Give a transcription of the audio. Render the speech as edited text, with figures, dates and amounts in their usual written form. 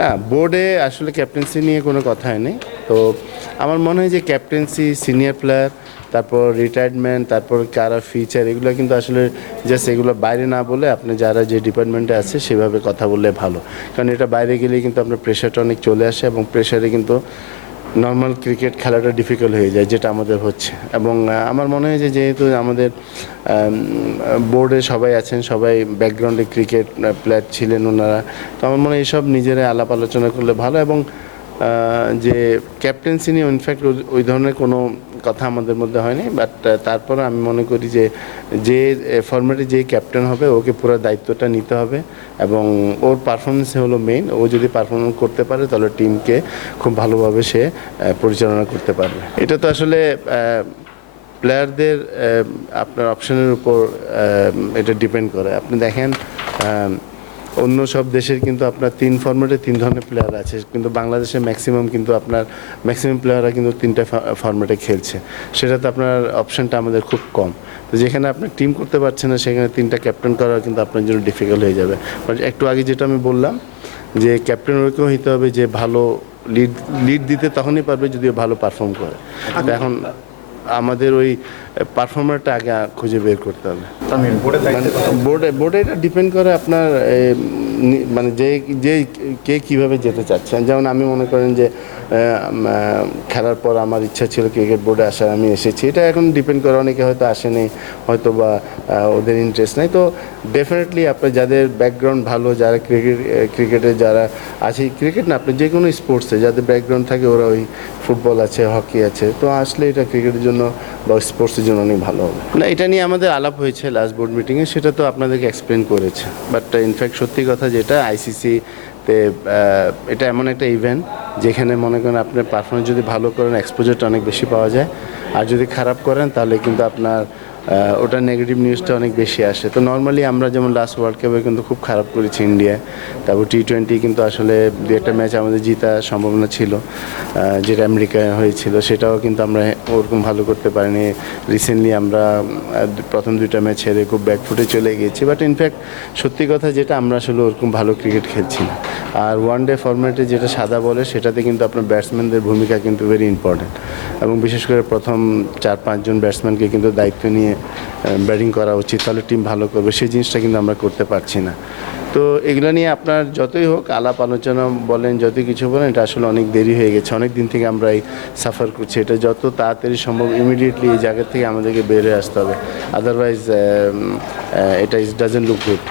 না, বোর্ডে আসলে ক্যাপ্টেন্সি নিয়ে কোনো কথাই নেই। তো আমার মনে হয় যে ক্যাপ্টেন্সি, সিনিয়র প্লেয়ার, তারপর রিটায়ারমেন্ট, তারপর কারা ফিচার, এগুলো কিন্তু আসলে জাস্ট এগুলো বাইরে না বলে আপনি যারা যে ডিপার্টমেন্টে আছে সেভাবে কথা বললে ভালো। কারণ এটা বাইরে গেলেই কিন্তু আপনার প্রেশারটা অনেক চলে আসে, এবং প্রেশারে কিন্তু নর্মাল ক্রিকেট খেলাটা ডিফিকাল্ট হয়ে যায়, যেটা আমাদের হচ্ছে। এবং আমার মনে হয় যে যেহেতু আমাদের বোর্ডে সবাই আছেন, সবাই ব্যাকগ্রাউন্ডে ক্রিকেট প্লেয়ার ছিলেন ওনারা, তো আমার মনে হয় এইসব নিজেরা আলাপ আলোচনা করলে ভালো। এবং যে ক্যাপ্টেন্সি নিয়ে ইনফ্যাক্ট ওই ধরনের কোনো কথা আমাদের মধ্যে হয়নি, বাট তারপরে আমি মনে করি যে যে ফরম্যাটে যেই ক্যাপ্টেন হবে ওকে পুরো দায়িত্বটা নিতে হবে, এবং ওর পারফরমেন্স হলো মেইন। ও যদি পারফরমেন্স করতে পারে তাহলে টিমকে খুব ভালোভাবে সে পরিচালনা করতে পারবে। এটা তো আসলে প্লেয়ারদের আপনার অপশনের উপর এটা ডিপেন্ড করে। আপনি দেখেন অন্য সব দেশের কিন্তু আপনার 3 ফরম্যাটে 3 ধরনের প্লেয়ার আছে, কিন্তু বাংলাদেশে ম্যাক্সিমাম কিন্তু আপনার ম্যাক্সিমাম প্লেয়াররা কিন্তু 3টা ফরম্যাটে খেলছে। সেটাতে আপনার অপশনটা আমাদের খুব কম। তো যেখানে আপনি টিম করতে পারছেন না সেখানে 3টা ক্যাপ্টেন করা কিন্তু আপনার জন্য ডিফিকাল্ট হয়ে যাবে। বাট একটু আগে যেটা আমি বললাম যে ক্যাপ্টেন ওরকম হইতে হবে যে ভালো লিড দিতে তখনই পারবে যদি ও ভালো পারফর্ম করে। তো এখন আমাদের ওই পারফর্মারটা আগে খুঁজে বের করতে হবে। বোর্ডে এটা ডিপেন্ড করে আপনার মানে যে যে কে কীভাবে যেতে চাচ্ছেন। যেমন আমি মনে করেন যে খেলার পর আমার ইচ্ছা ছিল ক্রিকেট বোর্ডে আসার, আমি এসেছি। এটা এখন ডিপেন্ড করে, অনেকে হয়তো আসেনি, হয়তো বা ওদের ইন্টারেস্ট নেই। তো ডেফিনেটলি আপনার যাদের ব্যাকগ্রাউন্ড ভালো, যারা ক্রিকেটে যারা আছে, ক্রিকেট না আপনি যে কোনো স্পোর্টসে যাদের ব্যাকগ্রাউন্ড থাকে, ওরা ওই ফুটবল আছে, হকি আছে, তো আসলে এটা ক্রিকেটের জন্য বা স্পোর্টসের জন্য অনেক ভালো হবে। না, এটা নিয়ে আমাদের আলাপ হয়েছে লাস্ট বোর্ড মিটিংয়ে, সেটা তো আপনাদেরকে এক্সপ্লেন করেছে। বাট ইনফ্যাক্ট সত্যি কথা যেটা আইসিসিতে এটা এমন একটা ইভেন্ট যেখানে মনে করেন আপনার পারফরমেন্স যদি ভালো করেন এক্সপোজারটা অনেক বেশি পাওয়া যায়, আর যদি খারাপ করেন তাহলে কিন্তু আপনার ওটা নেগেটিভ নিউজটা অনেক বেশি আসে। তো নর্মালি আমরা যেমন লাস্ট ওয়ার্ল্ড কাপে কিন্তু খুব খারাপ করেছি ইন্ডিয়ায়, তারপর টি-20 কিন্তু আসলে 2-একটা ম্যাচ আমাদের জিতার সম্ভাবনা ছিল, যেটা আমেরিকায় হয়েছিল, সেটাও কিন্তু আমরা ওরকম ভালো করতে পারিনি। রিসেন্টলি আমরা প্রথম 2টা ম্যাচ হেরে খুব ব্যাকফুটে চলে গিয়েছি। বাট ইনফ্যাক্ট সত্যি কথা যেটা, আমরা আসলে ওরকম ভালো ক্রিকেট খেলছি না। আর ওয়ান ডে ফরম্যাটে যেটা সাদা বলে, সেটাতে কিন্তু আপনার ব্যাটসম্যানদের ভূমিকা কিন্তু ভেরি ইম্পর্টেন্ট, এবং বিশেষ করে প্রথম 4-5 জন ব্যাটসম্যানকে কিন্তু দায়িত্ব নিয়ে ব্যাটিং করা উচিত, তাহলে টিম ভালো করবে। সেই জিনিসটা কিন্তু আমরা করতে পারছি না। তো এগুলো নিয়ে আপনার যতই হোক আলাপ আলোচনা বলেন, যতই কিছু বলেন, এটা আসলে অনেক দেরি হয়ে গেছে। অনেক দিন থেকে আমরা এই সাফার করছি। এটা যত তাড়াতাড়ি সম্ভব ইমিডিয়েটলি এই জায়গা থেকে আমাদেরকে বের হয়ে আসতে হবে, আদারওয়াইজ এটা ডাজেন্ট লুক গুড।